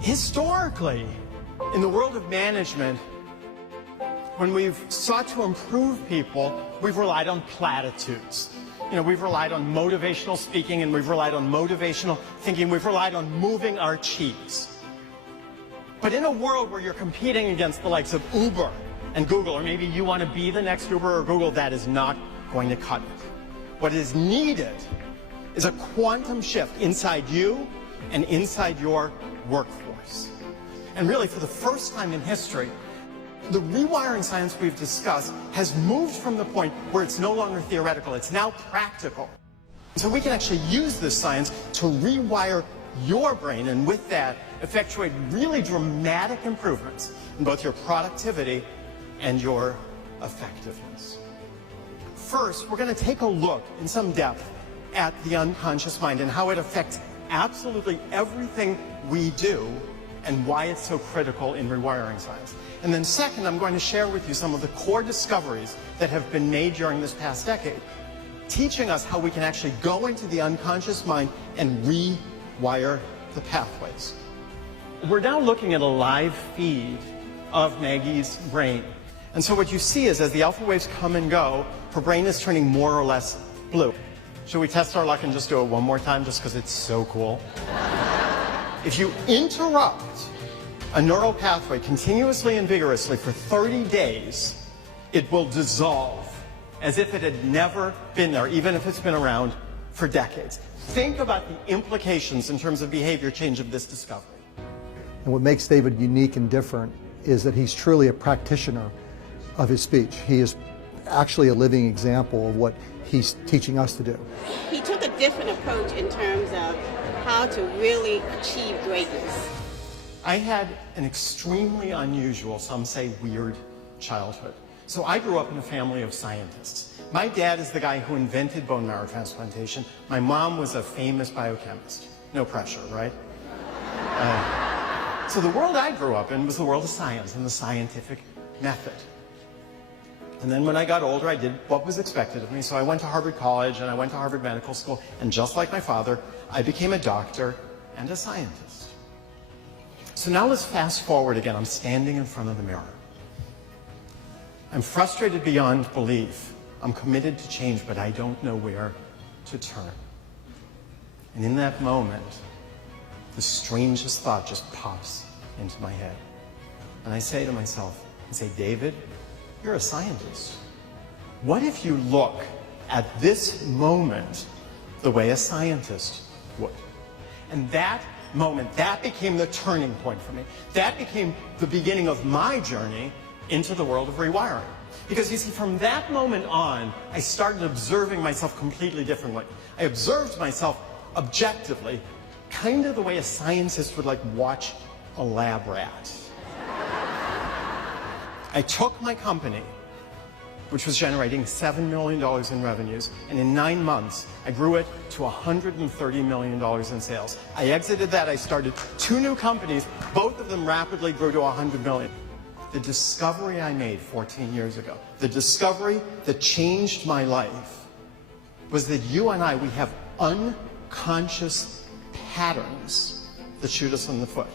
Historically, in the world of management, when we've sought to improve people, we've relied on platitudes. We've relied on motivational speaking, and we've relied on motivational thinking. We've relied on moving our cheese. But in a world where you're competing against the likes of Uber and Google, or maybe you want to be the next Uber or Google, that is not going to cut it. What is needed is a quantum shift inside you and inside your workforce. And really, for the first time in history, the rewiring science we've discussed has moved from the point where it's no longer theoretical, it's now practical. So we can actually use this science to rewire your brain, and with that, effectuate really dramatic improvements in both your productivity and your effectiveness. First, we're going to take a look in some depth at the unconscious mind and how it affects absolutely everything we do and why it's so critical in rewiring science. And then second, I'm going to share with you some of the core discoveries that have been made during this past decade, teaching us how we can actually go into the unconscious mind and rewire the pathways. We're now looking at a live feed of Maggie's brain. And so what you see is as the alpha waves come and go, her brain is turning more or less blue. Should we test our luck and just do it one more time just because it's so cool? If you interrupt a neural pathway continuously and vigorously for 30 days, it will dissolve as if it had never been there, even if it's been around for decades. Think about the implications in terms of behavior change of this discovery. And what makes David unique and different is that he's truly a practitioner of his speech. He is actually a living example of what he's teaching us to do. He took a different approach in terms of how to really achieve greatness. I had an extremely unusual, some say weird, childhood. So I grew up in a family of scientists. My dad is the guy who invented bone marrow transplantation. My mom was a famous biochemist. No pressure, right? So the world I grew up in was the world of science and the scientific method. And then when I got older, I did what was expected of me. So I went to Harvard College and I went to Harvard Medical School. And just like my father, I became a doctor and a scientist. So now let's fast forward again. I'm standing in front of the mirror. I'm frustrated beyond belief. I'm committed to change, but I don't know where to turn. And in that moment, the strangest thought just pops into my head. And I say to myself, David, you're a scientist. What if you look at this moment the way a scientist would? And that moment, that became the turning point for me. That became the beginning of my journey into the world of rewiring. Because you see, from that moment on, I started observing myself completely differently. I observed myself objectively, kind of the way a scientist would watch a lab rat. I took my company, which was generating $7 million in revenues, and in 9 months, I grew it to $130 million in sales. I exited that, I started 2 new companies, both of them rapidly grew to $100 million. The discovery I made 14 years ago, the discovery that changed my life, was that you and I, we have unconscious patterns that shoot us in the foot.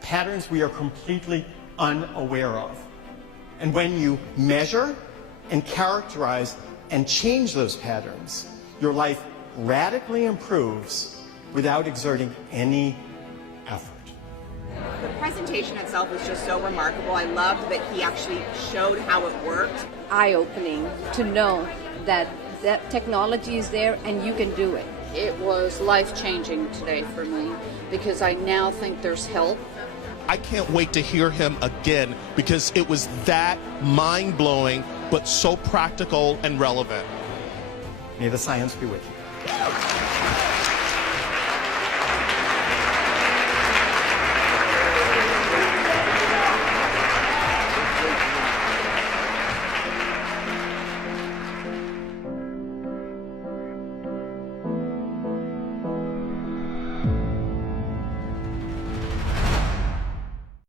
Patterns we are completely unaware of. And when you measure and characterize and change those patterns, your life radically improves without exerting any effort. The presentation itself was just so remarkable. I loved that he actually showed how it worked. Eye-opening to know that technology is there and you can do it. It was life-changing today for me because I now think there's help. I can't wait to hear him again because it was that mind-blowing but so practical and relevant. May the science be with you.